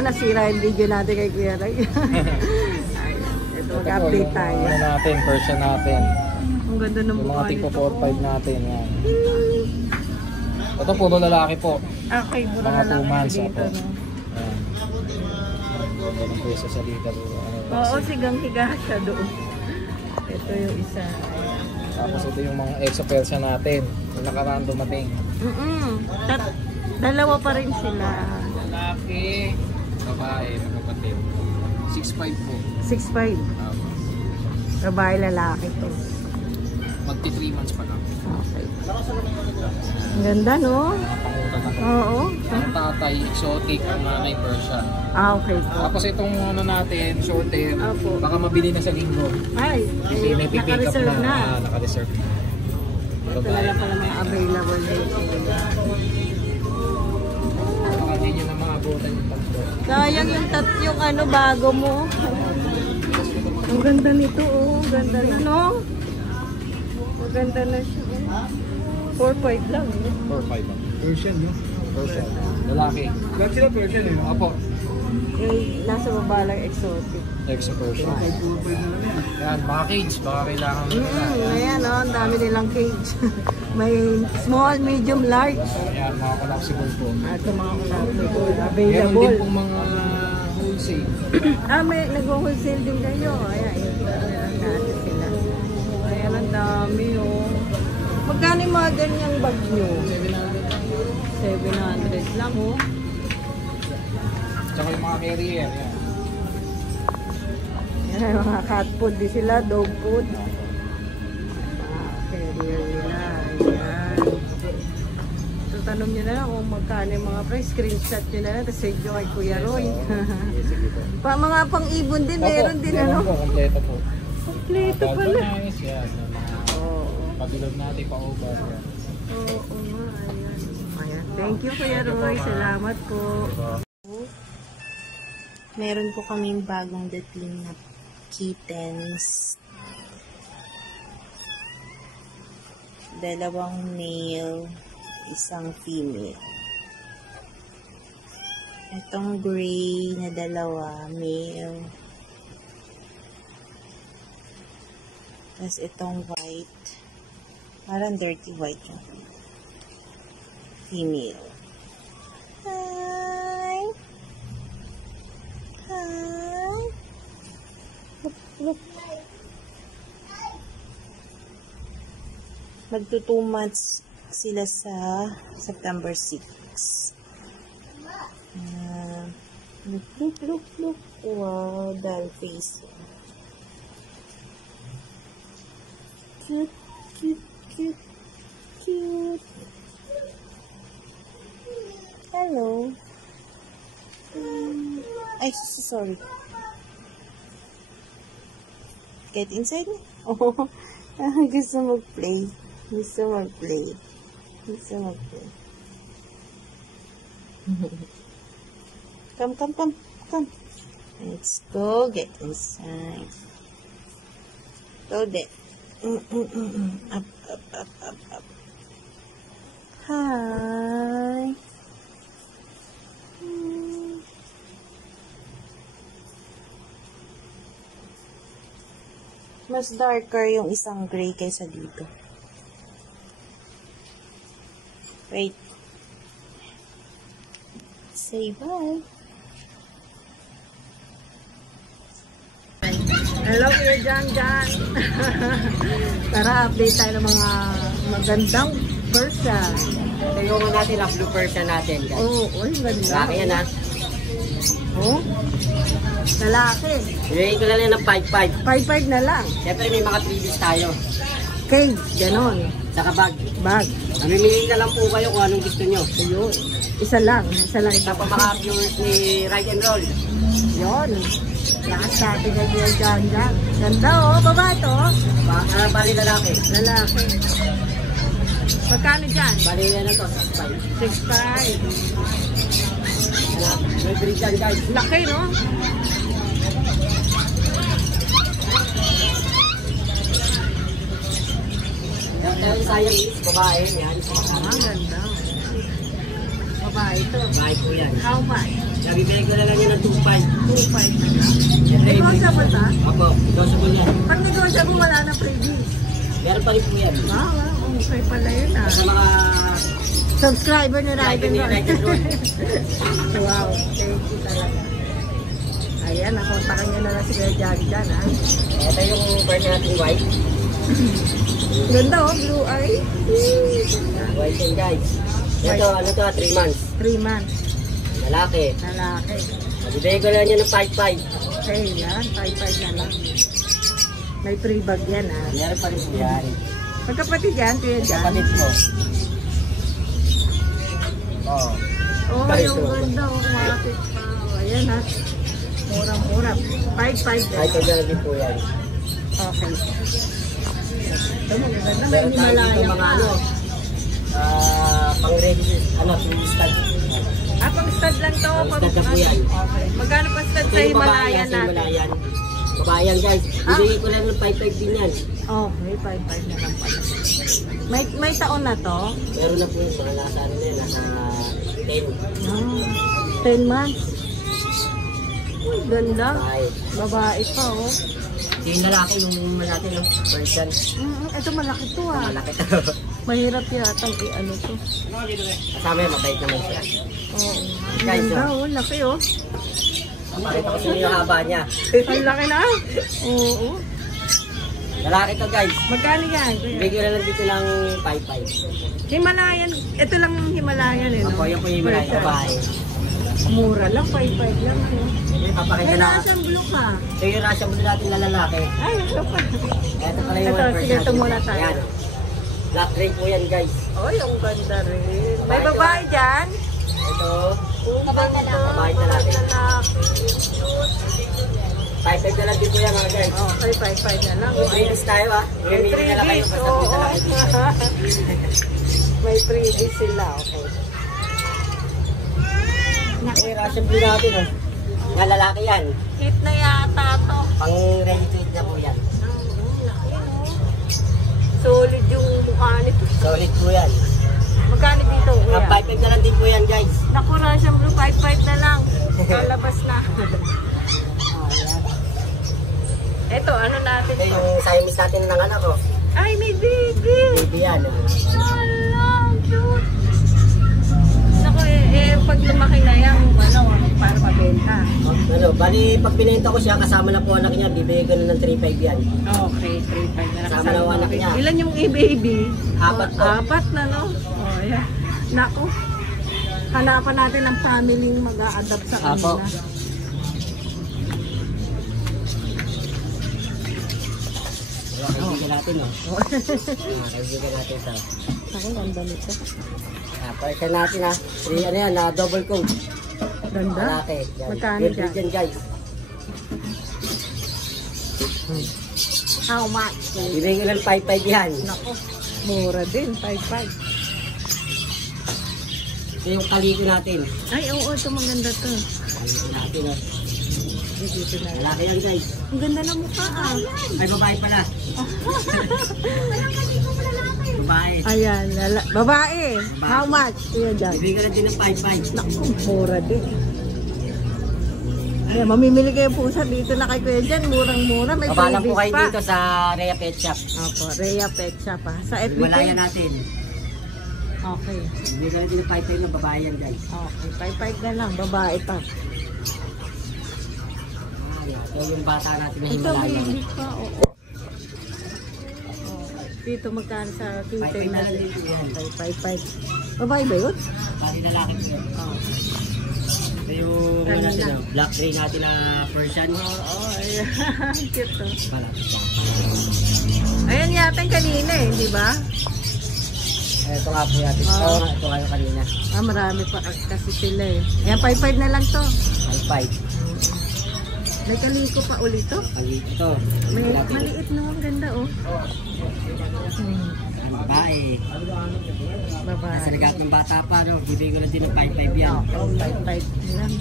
nasira yung video natin kay Kuya Ray. Ito, mag-update tayo. Ano natin, version natin. Ang ganda ng yung mukha mga tipo nito. 4-5 natin. Yan. Ito puro lalaki po. Okay, puro Mga 2 lalaki months dito, po. no? Yan. Ganun po isa sa lita po. Oo, sigang-higa siya doon. Ito yung isa. Tapos ito yung mga exo Persia natin. Yung nakaraan dumating. Dalawa pa rin sila. Lalaki, babae, magkapatid. 6'5 po. 6'5". Babae, lalaki to. Magti 3 months pa lang. Okay. Ang ganda, no? Oo. Ang tatay, exotic, ang nanay Persian. Okay po. Tapos itong ano natin, short hair, Opo. baka mabili na sa linggo. Ay, Kasi may pick up naka-reserve na. Naka-reserve. Ito na lang pala mga available dito. Baka hindi nyo na mga abutan yung tatlo. Sayang yung ano, bago mo. Ang ganda nito, oh. Ganda na, no? Maganda na siya. 4-5 lang, eh. 4-5 lang. Persian, no? Persian. Lalaki. Lahat sila Persian, eh. Apo. Yung nasa baba lang exotic. Exo Persian. Kahit 4-5 na lang yan. Yan, mga cage. Baka kailangan mo na. Ayan, oh. Ang dami nilang cage. May small, medium, large. Ayan, mga collapsible po. At yung mga collapsible. Meron Available. din pong mga wholesale. May nag-wholesale din kayo. Ayan, meron natin sila. Ayan, ang dami, oh. Magkano yung mga ganyang bag nyo? 700 lang, oh. Tsaka yung mga carrier. Yan. Yan, mga cat food din sila, dog food. Carrier nila. Ayan. So, tanong nyo na lang kung magkano yung mga price. Screenshot nyo na lang. Tapos send nyo kay Kuya Roy. Mga pang-ibon din, meron din, ano? Po, kompleto po. Kompleto pala. Nice, yan. Pabilog natin pa-over. Yan. Oo nga, ayan. Ayan. Thank you, Kuya Roy. Salamat po. Meron po kaming bagong dating na kittens. 2 male, 1 female. Itong gray na 2, male. Tapos itong white. Parang dirty white yung female. Hi! Hi! Look, look. Magto 2 months sila sa September 6. Look, look, look, look. Wow, doll face. Cute, cute, cute, cute. Hello. Ay, sorry. Get inside me. Oh, gusto mag-play. Gusto mag-play. Gusto mag-play. Come, come, come, come. Let's go get inside. Go there. Up, up, up, up, up. Hi. Mas darker yung isang gray kaysa dito. Wait. Say bye. Hello, Kuya Jan Jan. Tara, update tayo ng mga magandang Persian. Ito yung natin ang blue Persian natin, guys. Oh, ganda. Laki yan, ha? Oh, lalaki. Bigay ko lang yan ng 5-5. 5-5 na lang. Siyempre may mga freebies tayo. Cage, ganon. Saka bag. Bag. Mamimili na lang po kayo kung anong gusto nyo. Ayun. Isa lang. Ito pa mga viewers ni Ride and Roll. Yun. Lakas natin kay Kuya Jan Jan. Ganda, oh. Baba ito, oh. Bali lalaki. Lalaki. Magkano dyan? Bali yan na to, 6'5". May breed yan, guys. Laki, no? Yung Siamese, babae, yan. Ah, ganda. Babae ito. Babae po yan. How much? Nabibigay ko na lang yun ng 2.5. 2.5 na lang. Negotiable ba? Opo, negotiable yan. Pag negotiable, wala na freebies. Meron pa rin po yan. Okay pala yun ah. Sa mga Subscriber ni Ride and Roll. Ride and Roll. Wow, thank you talaga. Ayan, nakontakan nyo na lang si Kuya Jaggy dyan ah. Ito yung bird natin white. Ganda oh, blue eye. White yan guys. Ito, ano to, 3 months. 3 months. Lalaki. Lalaki. Nabibigay ko lang yun ng 5.5. Okay, yan. 5.5 na lang. May free bag yan ah. Meron pa rin po yan. Magkapatid yan, Kuya Jaggy. Kapatid mo. Oh. Oh, yung ganda oh, kumapit pa. Oh, ayan ha. Murang-mura. 5.5 Kahit din. ang din po yan. Okay. Ito magaganda. May Meron tayo dito Himalaya mga pa. ano, pang ready, ano, stand. Pang stud lang to. Pang stud na po yan. Okay. Magkano pa stud sa Ito yung Himalaya sa natin? Himalayan. Babayan guys. Bibigay ko lang ng 5.5 din yan. Oh, may 5.5 na lang pala. May taon na to? Meron na po yung mga nasa ano na yun, nasa 10. Oh, 10 months. Uy, ganda. Ay, Babae pa oh. yung lalaki yung natin yung version. Ito malaki to ah. Malaki to. Mahirap yatang i-ano to. Kasama yung mabait naman siya. Oo. Guys, Ganda oh, laki oh. Pakita ko sa inyo yung haba niya. Ang laki na. Oo. Lalaki to guys. Magkano yan? Bigyan na lang dito ng 5.5. Himalayan. Ito lang yung Himalayan eh. No? Ako yung yung babae. Mura lang. 5.5 lang. Ano? Papakita May na. nasang blue ka. So yung rasya mo natin na lalaki. Ay, ito pa. Ito pala yung Ito, one sige, ito muna tayo. Ayan. Black ray po yan guys. Oy, ang ganda rin. May babae dyan? Ito. Babae na lang. Babae na natin. 5.5 na lang din po yan mga guys. Okay, 5.5 na lang. Freebies tayo ah. May Mamili na lang kayo freebies. basta punta lang kayo dito. May freebies sila. Okay. Eh, rasya po natin oh. Nga lalaki yan. Hit na yata to. Pang ready to eat na po yan. Solid yung mukha nito. Solid po yan. Magkano dito? Ang Kuya? 5.5 na lang din po yan guys. Naku, Russian Blue, 5.5 na lang. Lalabas na. Eto, ano natin Ito to? yung Siamese natin ng anak ko. Ay, may baby! Baby yan. Alam, cute! Naku, pag lumaki na yan, ano, para mabenta. Ano, bali pag pinenta ko siya, kasama na po anak niya, bibigay ko na ng 3.5 yan. Okay, 3.5 na lang. Kasama na ang anak niya. Ilan yung baby? 4 po. 4 na, no? Oh, yeah. Naku, hanapan natin ang family mag-a-adapt sa Apo. kanila. Kaibigan natin oh. Kaibigan natin ito. Ako, ganda nito. Pwede natin ah. Ano yan, double coat. Ganda? Malaki. Yan. Magkano Good dyan? dyan guys. How much? Bibigay ko ng 5.5 yan. Naku, mura din, 5.5. Ito yung kaliko natin. Ay, oo, ito maganda to. Kaliko natin oh. Dito na. Malaki yan guys. Ang ganda ng mukha ah. Ay babae pala. Babae. Ayan, babae. How much? Ayan dyan. Bibigay ko na din ng 5.5. Naku, mura din. Ayan, mamimili kayo pusa dito na kay Kuya dyan. Murang-mura. May Kabalang po kayo freebies pa. dito sa Rhea Pet Shop. Opo, Rhea Pet Shop ah. Sa FB Malaya page. natin. Okay. Bibigay ko na din ng 5.5 ng babae yan guys. Okay, 5.5 na lang. Babae pa. Ito yung bata natin na Ito, Himalaya. baby pa. Oo. Dito magkano sa Twitter 5.5 na lang natin? din yan. 5.5. Babae ba yun? Pari lalaki po yan. Oo. Ito yung ano natin, oh, black gray natin na Persian. Oo, ayan. Cute to. Malapit siya. Ayan yata yung kanina eh, di ba? Ito nga po natin. Oo. Ito nga yung kanina. Marami pa kasi sila eh. Ayan, 5.5 na lang to. 5.5. May kaliko pa ulit to. Maliit ito. May Natin. maliit na ang ganda oh. Ang babae. Babae. Sa lagat ng bata pa, no? Bibigay ko na din ng 5.5 yan. Oo, 5.5 lang.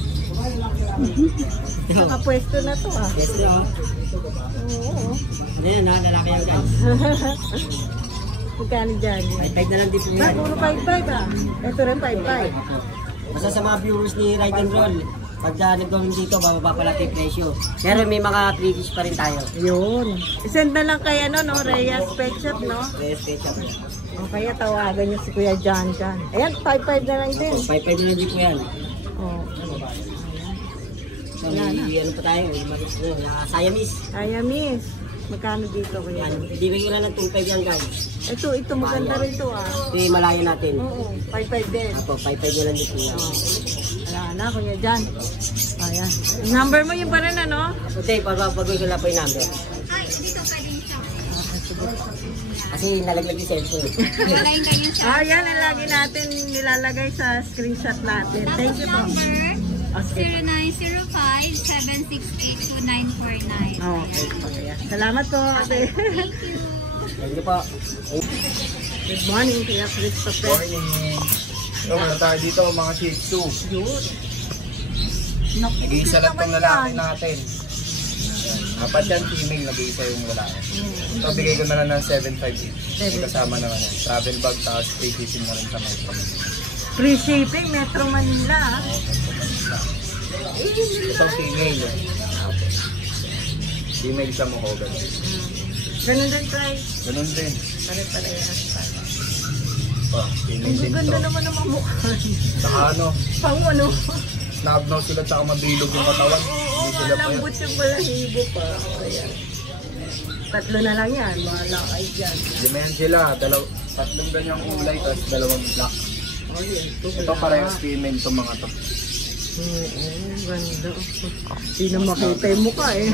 Ito. Nakapwesto na to ah. Yes, no? Oo. Ano yan, ha? Lalaki yan, guys. Magkano dyan? 5.5 na lang din po Ba, yan. puro 5.5 ah. Ito rin 5.5. Basta sa mga viewers ni Ride and Roll, Pagka nag-gawin dito, bababa pa natin yung presyo. Pero may mga freebies pa rin tayo. Yun. Isend na lang kay ano, no? Reyes Pet Shop, no? Reyes Pet Shop. O kaya tawagan niyo si Kuya John dyan. Ayan, 5-5 na lang din. 5-5 na din po yan. Oh. So, may ano pa tayo, Siamese. Kaya miss. Magkano dito Kuya? Ibigay ko na ng 2.5 yan guys. Ito maganda rin to ah. Ito yung malayo natin. Oo, 5-5 din. Apo, 5.5 na lang din po yan. Wala na, Kuya John. Ayan. Number mo yung pa rin ano? Okay, pag-pagawin ko na po yung number. Ay, dito pwede siya. Kasi nalaglag yung cellphone. Pagpalain kayo siya. Ayan, ang lagi natin nilalagay sa screenshot natin. Thank you po. Number Okay. 0905-768-2949. Okay. Ayan. Salamat po. Ate. Thank you po. Good morning, Kuya Christopher. Morning. So, meron tayo dito mga Shih Tzu. Yun. Naku, Nag-iisa lang naman itong lalaki yan. natin. Apat yan, female, nag-iisa yung lalaki. So, bigay ko na lang ng 7.5 each. May kasama naman yan. Travel bag, tapos free shipping na rin sa Metro. Free shipping, Metro Manila. ah. Itong female. Female siya mo Ganun din price. Ganun din. Pare-parehas pa. Oh, female Ang din ganda to. naman ng mga mukha. Saka ano, Pang ano? snub-nose sila, tsaka mabilog yung katawan. Oo, Hindi sila pa yun. malambot yung balahibo pa. Ayan. Tatlo na lang yan, mga lakay dyan. Dimen sila, tatlong ganyang kulay, tapos dalawang black. Oh, yun. Ito parehas female to mga to. Oo, ganda. Hindi na makita yung mukha eh.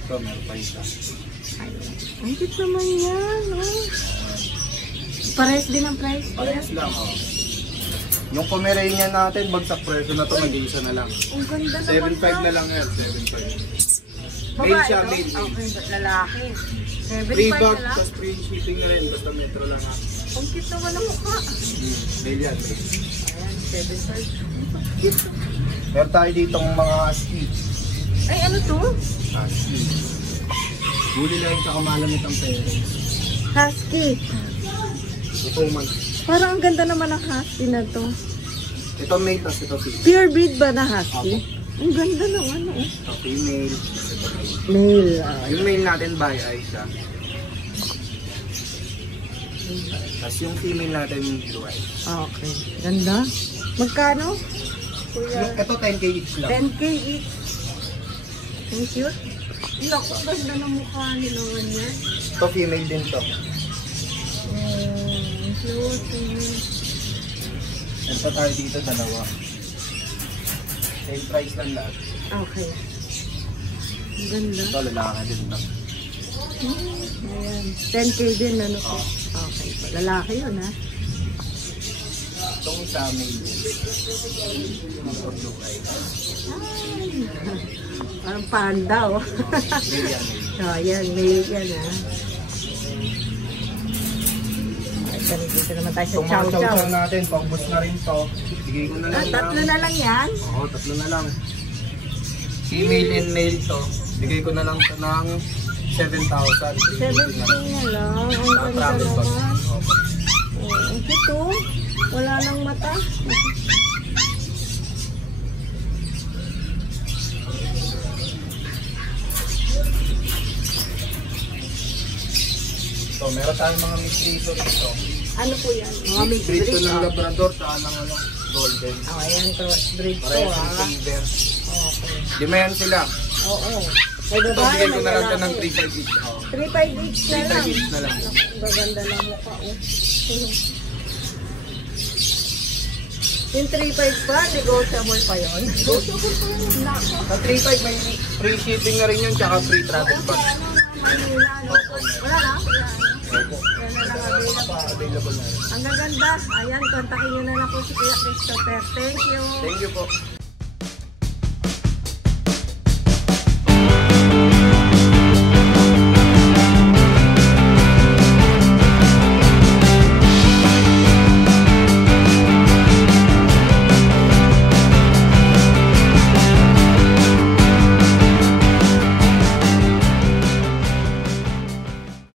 Ito, meron pa isa. Ang cute naman yan. Oh. Pares din ang price. Parehas lang, oh. Yung Pomeranian natin, bagsak presyo na to, nag-iisa na lang. Ang ganda naman 7.5 na lang yan, 7.5. Male siya, Babae, male. no? Okay, lalaki. Free 75 bag, na lang. plus free shipping na rin, basta metro lang ha. Ang cute naman ang mukha. Male yan, male. Ayan, 75. Meron tayo ditong mga husky. Ay, ano to? Husky. Huli lang yung kakamalamit ang parents. Husky. 2 months. Parang ang ganda naman ng husky na to. Ito male, tapos ito female. Pure breed ba na husky? Ang ganda ng ano eh. Ito female, tapos ito male. Male. Yung male natin by eye siya. Tapos yung female natin blue eye. Okay. Ganda. Magkano? Kuya. Ito 10k each lang. 10k each. Ang cute. Naku, ang ganda ng mukha nila niya. Ito female din to. Ang cute. Ito tayo dito, dalawa. Same price lang lahat. Okay. Ang ganda. Ito lalaki din to. Ayan. 10k din ano po. Okay. Lalaki yun ha. Itong isa male din. Ito blue eye. Parang panda oh. Male yan, male. Oh, ayan. Male yan ha. Ay, dito naman tayo sa Itong mga chow chow. chow-chow natin, paubos na rin to. Bigay ko na lang Tatlo na lang yan. Oo, tatlo na lang. Female and male to. Bigay ko na lang to ng 7,000. 17 na lang. Ang ganda Travel bag. naman. Opo. Oh, ang cute oh. Wala nang mata. So, meron tayong mga mixed dito. Ano po yan? Mga mixed Breed to breed. ng Labrador, saka ng ano, Golden. Oh, ayan, cross breed to Parehas ah. yung silver. Okay. Lima yan sila. Oo. May Ito, babae, bigay ko may na lang ito ng lalaki. 3.5 each. Oo. 3.5 each na lang. 3.5 each na lang. Maganda na mukha oh. Yung 3.5 pa, negotiable pa yun. Negotiable pa yun. Nako. Sa 3.5 may free shipping na rin yun, tsaka free travel bag. Manila, no? Wala na? Wala na. Opo. Yan na lang available. Pa-available na rin. Ang gaganda. Ayan, kontakin nyo na lang po si Kuya Christopher. Thank you. Thank you po.